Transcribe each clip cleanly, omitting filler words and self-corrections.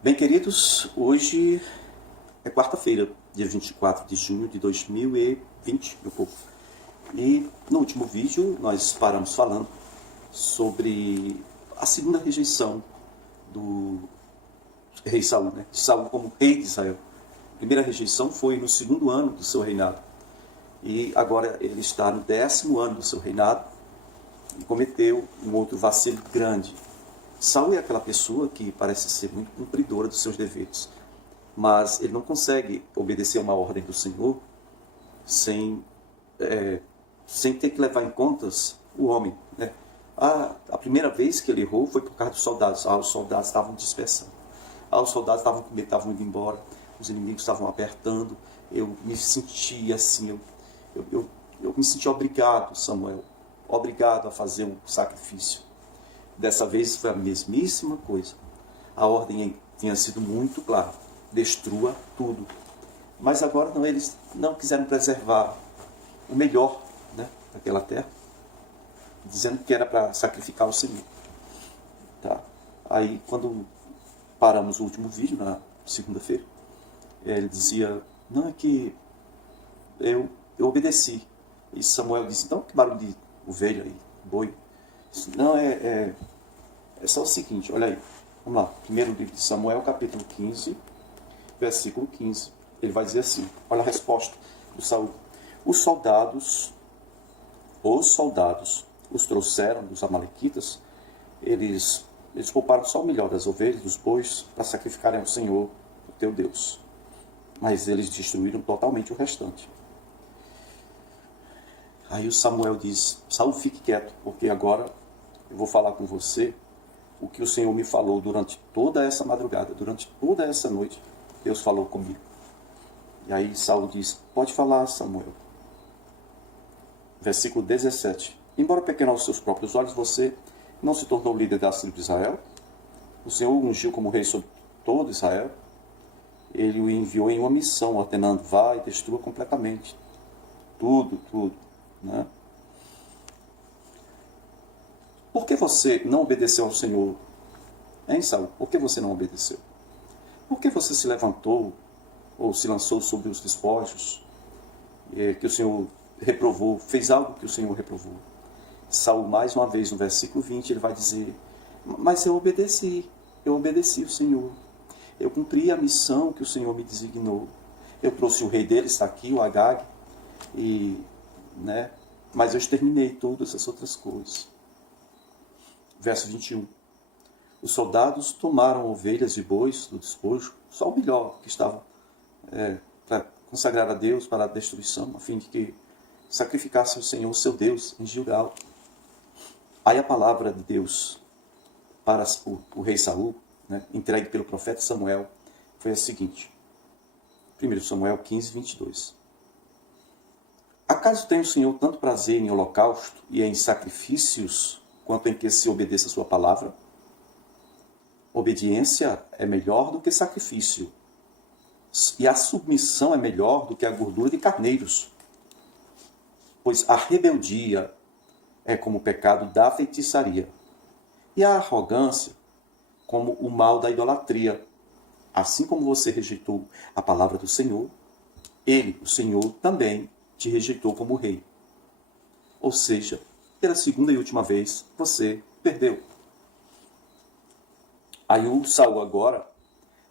Bem, queridos, hoje é quarta-feira, dia 24 de junho de 2020, um pouco. E no último vídeo nós paramos falando sobre a segunda rejeição do rei Saul, né? De Saul como rei de Israel. A primeira rejeição foi no segundo ano do seu reinado. E agora ele está no 10º ano do seu reinado e cometeu um outro vacilo grande. Saul é aquela pessoa que parece ser muito cumpridora dos seus deveres, mas ele não consegue obedecer a uma ordem do Senhor sem ter que levar em contas o homem, né? A primeira vez que ele errou foi por causa dos soldados. Os soldados estavam dispersando. Os soldados estavam com medo, estavam indo embora, os inimigos estavam apertando. Eu me sentia assim, eu me senti obrigado, Samuel, obrigado a fazer um sacrifício. Dessa vez foi a mesmíssima coisa. A ordem tinha sido muito clara: destrua tudo. Mas agora não, eles não quiseram preservar o melhor, né, daquela terra, dizendo que era para sacrificar o Senhor. Tá? Aí, quando paramos o último vídeo, na segunda-feira, ele dizia: não, é que eu obedeci. E Samuel disse: então, que barulho de ovelha aí, boi? Não, é só o seguinte, olha aí. Vamos lá. Primeiro livro de Samuel, capítulo 15, versículo 15. Ele vai dizer assim, olha a resposta do Saul. Os soldados os trouxeram dos amalequitas. Eles pouparam só o melhor das ovelhas, dos bois, para sacrificarem ao Senhor, o teu Deus. Mas eles destruíram totalmente o restante. Aí o Samuel diz: Saul, fique quieto, porque agora eu vou falar com você o que o Senhor me falou durante toda essa madrugada, durante toda essa noite. Deus falou comigo. E aí Saul diz: pode falar, Samuel. Versículo 17. Embora pequeno aos seus próprios olhos, você não se tornou líder da tribo de Israel. O Senhor o ungiu como rei sobre todo Israel. Ele o enviou em uma missão, ordenando: vá e destrua completamente tudo, né? Por que você não obedeceu ao Senhor? Hein, Saul? Por que você não obedeceu? Por que você se levantou ou se lançou sobre os despojos que o Senhor reprovou, fez algo que o Senhor reprovou? Saul, mais uma vez, no versículo 20, ele vai dizer: mas eu obedeci o Senhor. Eu cumpri a missão que o Senhor me designou. Eu trouxe o rei dele, está aqui, o Agag, né? Mas eu exterminei todas as outras coisas. Verso 21. Os soldados tomaram ovelhas e bois do despojo, só o melhor que estava para consagrar a Deus para a destruição, a fim de que sacrificasse o Senhor, seu Deus, em Gilgal. Aí a palavra de Deus para o rei Saul, né, entregue pelo profeta Samuel, foi a seguinte. 1 Samuel 15, 22. Acaso tem o Senhor tanto prazer em holocausto e em sacrifícios, quanto em que se obedeça a sua palavra? Obediência é melhor do que sacrifício, e a submissão é melhor do que a gordura de carneiros. Pois a rebeldia é como o pecado da feitiçaria, e a arrogância como o mal da idolatria. Assim como você rejeitou a palavra do Senhor, ele, o Senhor, também te rejeitou como rei. Ou seja, pela segunda e última vez, você perdeu. Aí o Saul agora,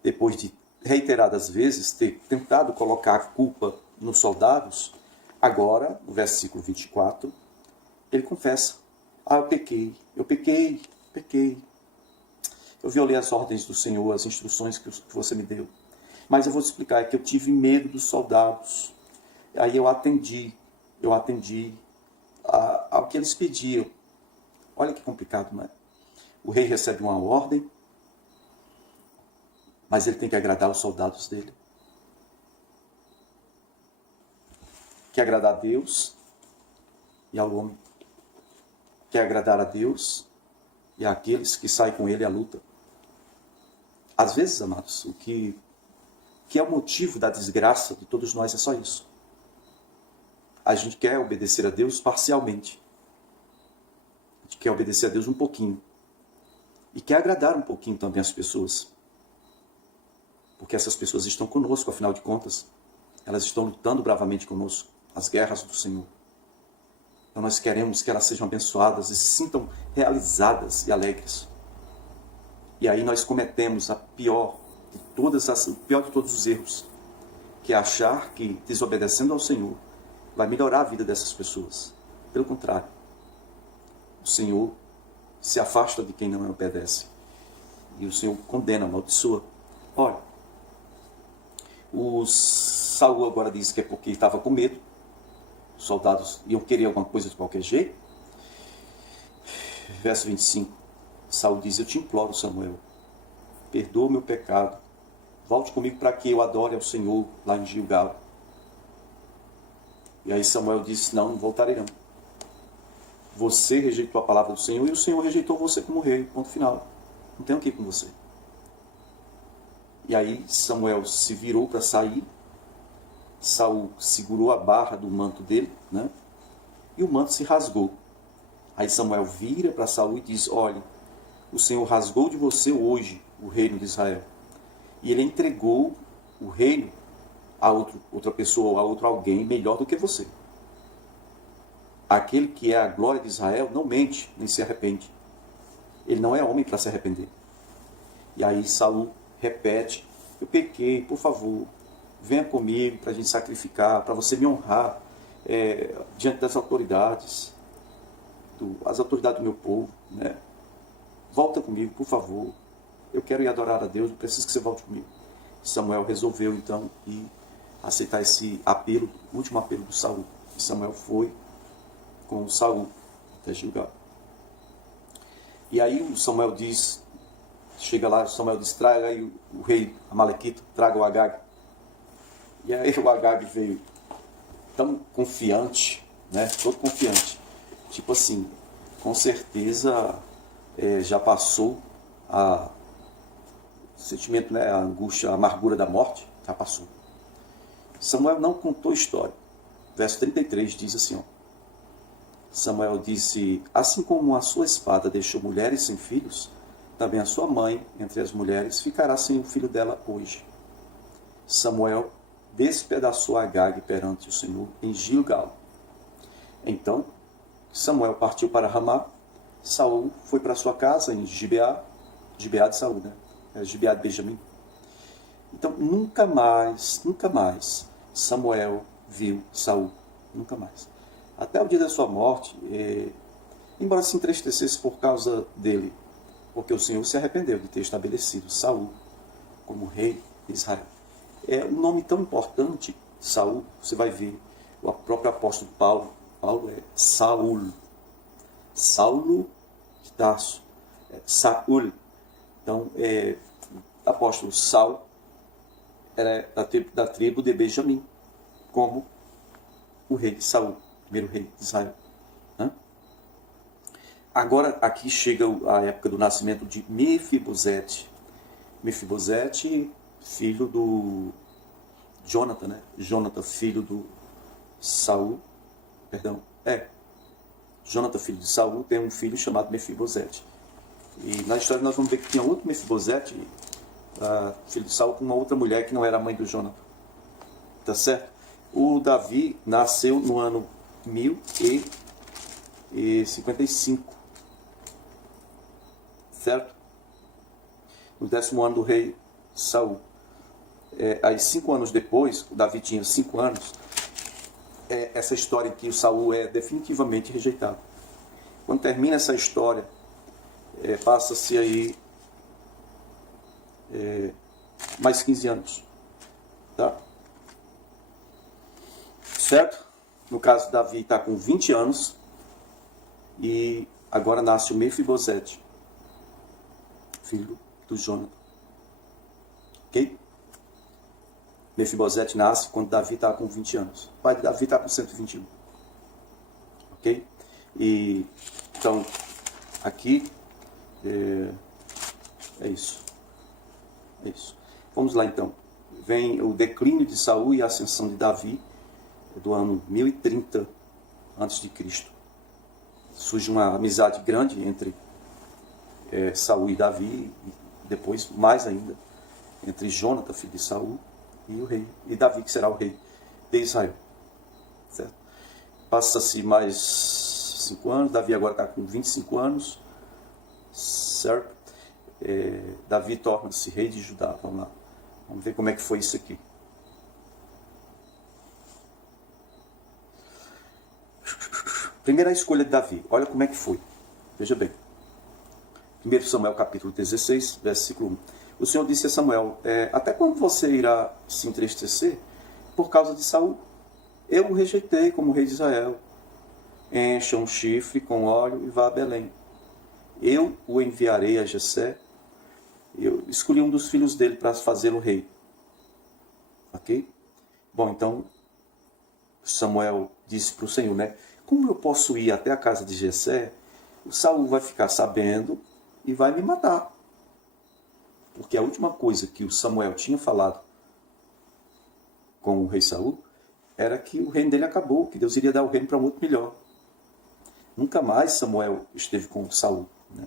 depois de reiteradas vezes ter tentado colocar a culpa nos soldados, agora, no versículo 24, ele confessa: eu pequei. Eu violei as ordens do Senhor, as instruções que você me deu. Mas eu vou te explicar, é que eu tive medo dos soldados. Aí eu atendi ao que eles pediam. Olha que complicado, não é? O rei recebe uma ordem, mas ele tem que agradar os soldados dele. Quer agradar a Deus e ao homem. Quer agradar a Deus e àqueles que saem com ele à luta. Às vezes, amados, o que é o motivo da desgraça de todos nós é só isso. A gente quer obedecer a Deus parcialmente. A gente quer obedecer a Deus um pouquinho. E quer agradar um pouquinho também as pessoas. porque essas pessoas estão conosco, afinal de contas. Elas estão lutando bravamente conosco, as guerras do Senhor. Então nós queremos que elas sejam abençoadas e se sintam realizadas e alegres. E aí nós cometemos o pior de todos os erros, que é achar que desobedecendo ao Senhor vai melhorar a vida dessas pessoas. Pelo contrário, o Senhor se afasta de quem não obedece. E o Senhor condena, amaldiçoa. Olha, o Saul agora diz que é porque estava com medo. Os soldados iam querer alguma coisa de qualquer jeito. Verso 25. Saul diz: eu te imploro, Samuel, perdoa o meu pecado. Volte comigo para que eu adore ao Senhor lá em Gilgal. E aí Samuel disse: não voltarei não. Você rejeitou a palavra do Senhor e o Senhor rejeitou você como rei. Ponto final. Não tenho o que ir com você. E aí Samuel se virou para sair. Saul segurou a barra do manto dele, né? E o manto se rasgou. Aí Samuel vira para Saul e diz: olhe, o Senhor rasgou de você hoje o reino de Israel. E ele entregou o reino a outra pessoa, a outro alguém melhor do que você. Aquele que é a glória de Israel não mente, nem se arrepende. Ele não é homem para se arrepender. E aí Saul repete: eu pequei, por favor, venha comigo para a gente sacrificar, para você me honrar diante das autoridades, as autoridades do meu povo, né? Volta comigo, por favor. Eu quero ir adorar a Deus, eu preciso que você volte comigo. Samuel resolveu então ir aceitar esse apelo, o último apelo do Saul. E Samuel foi com Saul até Gilgal. E aí o Samuel diz, chega lá, Samuel diz: traga aí o rei Amalequita, traga o Agag. E aí o Agag veio tão confiante, né? Todo confiante. Tipo assim, com certeza já passou o sentimento, né? A angústia, a amargura da morte, já passou. Samuel não contou história. Verso 33 diz assim, ó: Samuel disse: assim como a sua espada deixou mulheres sem filhos, também a sua mãe, entre as mulheres, ficará sem o filho dela hoje. Samuel despedaçou Agag perante o Senhor em Gilgal. Então Samuel partiu para Ramá. Saul foi para sua casa em Gibeá de Saul, né? Gibeá de Benjamim. Então nunca mais Samuel viu Saul. Nunca mais. Até o dia da sua morte, embora se entristecesse por causa dele, porque o Senhor se arrependeu de ter estabelecido Saul como rei de Israel. É um nome tão importante, Saul, você vai ver, o próprio apóstolo Paulo é Saul. Saulo de Tarso. Saul. Então, apóstolo Saul era da tribo de Benjamim, como o rei de Saul, primeiro rei de Israel. Agora, aqui chega a época do nascimento de Mefibosete. Mefibosete, filho do Jonathan, né? Jonathan, filho do Saul. Jonathan, filho de Saul, tem um filho chamado Mefibosete. E na história nós vamos ver que tinha outro Mefibosete, filho de Saul, com uma outra mulher que não era a mãe do Jonathan. Tá certo? O Davi nasceu no ano 1055. Certo? No 10º ano do rei Saul. Aí 5 anos depois, o Davi tinha 5 anos, essa história em que o Saul é definitivamente rejeitado. Quando termina essa história, passa-se aí mais 15 anos. Tá? Certo? No caso, Davi está com 20 anos e agora nasce o Mefibosete, filho do Jonathan. Ok? Mefibosete nasce quando Davi está com 20 anos. O pai de Davi está com 121. Ok? E, então, aqui é isso. É isso. Vamos lá então. Vem o declínio de Saul e a ascensão de Davi, do ano 1030 a.C. Surge uma amizade grande entre Saul e Davi, e depois mais ainda entre Jonathan, filho de Saul, e o rei, e Davi, que será o rei de Israel. Certo? Passa-se mais 5 anos, Davi agora está com 25 anos, certo? Davi torna-se rei de Judá. Vamos lá, vamos ver como é que foi isso aqui. Primeira escolha de Davi, olha como é que foi. Veja bem. 1 Samuel capítulo 16, versículo 1. O Senhor disse a Samuel, até quando você irá se entristecer por causa de Saul? Eu o rejeitei como rei de Israel. Encha um chifre com óleo e vá a Belém. Eu o enviarei a Jessé. Eu escolhi um dos filhos dele para fazê-lo rei. Ok? Bom, então Samuel disse para o Senhor, né? Como eu posso ir até a casa de Jessé? O Saul vai ficar sabendo e vai me matar. Porque a última coisa que o Samuel tinha falado com o rei Saul era que o reino dele acabou, que Deus iria dar o reino para um outro melhor. Nunca mais Samuel esteve com Saul, né?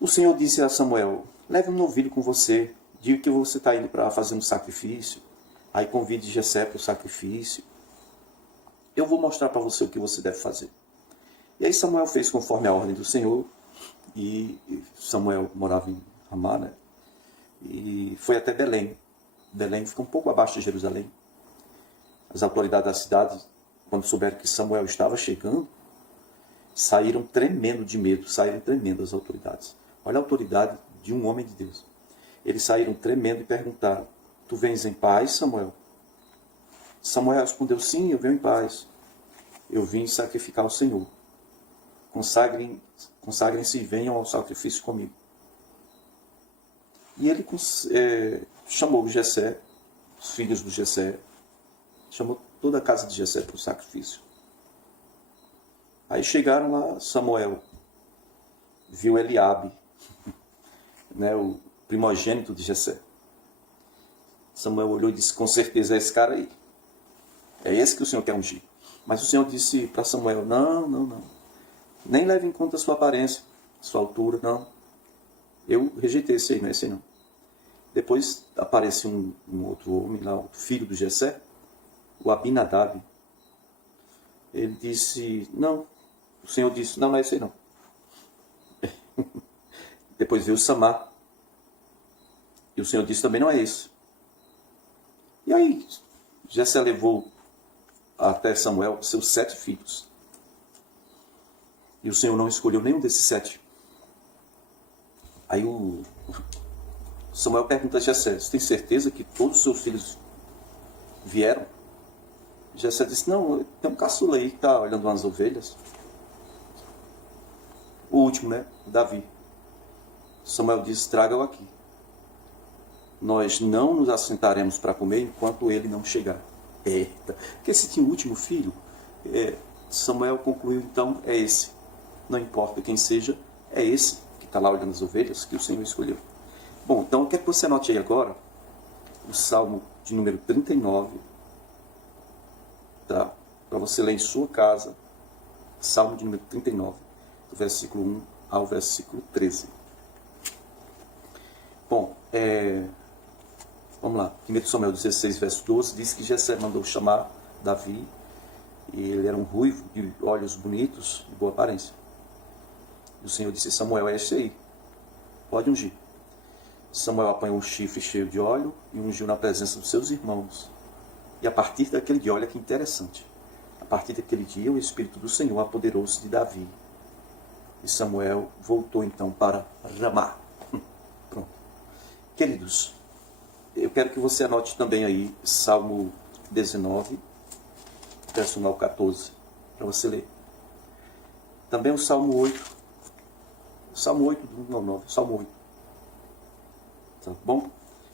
O Senhor disse a Samuel, leve um novilho com você, diga que você está indo para fazer um sacrifício, aí convide Jessé para o sacrifício. Eu vou mostrar para você o que você deve fazer. E aí Samuel fez conforme a ordem do Senhor, e Samuel morava em Ramá, né? E foi até Belém. Belém fica um pouco abaixo de Jerusalém. As autoridades da cidade, quando souberam que Samuel estava chegando, saíram tremendo de medo, saíram tremendo as autoridades. Olha a autoridade de um homem de Deus. Eles saíram tremendo e perguntaram, tu vens em paz, Samuel? Samuel respondeu, sim, eu venho em paz. Eu vim sacrificar ao Senhor. Consagrem-se e venham ao sacrifício comigo. E ele chamou Jessé, os filhos do Jessé, chamou toda a casa de Jessé para o sacrifício. Aí chegaram lá, Samuel viu Eliabe, né, o primogênito de Jessé. Samuel olhou e disse, com certeza é esse cara aí. É esse que o Senhor quer ungir. Mas o Senhor disse para Samuel, não. Nem leve em conta a sua aparência, a sua altura, não. Eu rejeitei esse aí, não é esse aí não. Depois aparece um outro homem lá, o filho do Jessé, o Abinadab. Ele disse, não. O Senhor disse, não é esse aí não. Depois veio o Samar. E o Senhor disse, também não é esse. E aí, Jessé levou até Samuel seus 7 filhos. E o Senhor não escolheu nenhum desses 7. Aí o Samuel pergunta a Jessé, você tem certeza que todos os seus filhos vieram? Jessé disse, não, tem um caçula aí que está olhando umas ovelhas. O último, né? Davi. Samuel disse, traga-o aqui. Nós não nos assentaremos para comer enquanto ele não chegar. Eita, porque se tinha o último filho, Samuel concluiu, então, é esse. Não importa quem seja, é esse que está lá olhando as ovelhas que o Senhor escolheu. Bom, então, quer que você anote aí agora o Salmo de número 39, tá? Para você ler em sua casa, Salmo de número 39, do versículo 1 ao versículo 13. Bom, vamos lá. 1 Samuel 16, verso 12, diz que Jessé mandou chamar Davi, e ele era um ruivo, de olhos bonitos, de boa aparência. E o Senhor disse, Samuel, é esse aí, pode ungir. Samuel apanhou um chifre cheio de óleo e ungiu na presença dos seus irmãos. E a partir daquele dia, olha que interessante, a partir daquele dia o Espírito do Senhor apoderou-se de Davi. E Samuel voltou então para Ramá. Pronto. Queridos, eu quero que você anote também aí Salmo 19, verso 1 ao 14, para você ler. Também o Salmo 8. Salmo 8, não, 9, Salmo 8. Tá bom?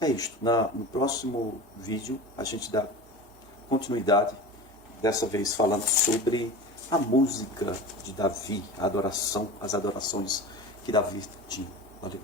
É isto. No próximo vídeo a gente dá continuidade, dessa vez falando sobre a música de Davi, a adoração, as adorações que Davi tinha. Valeu.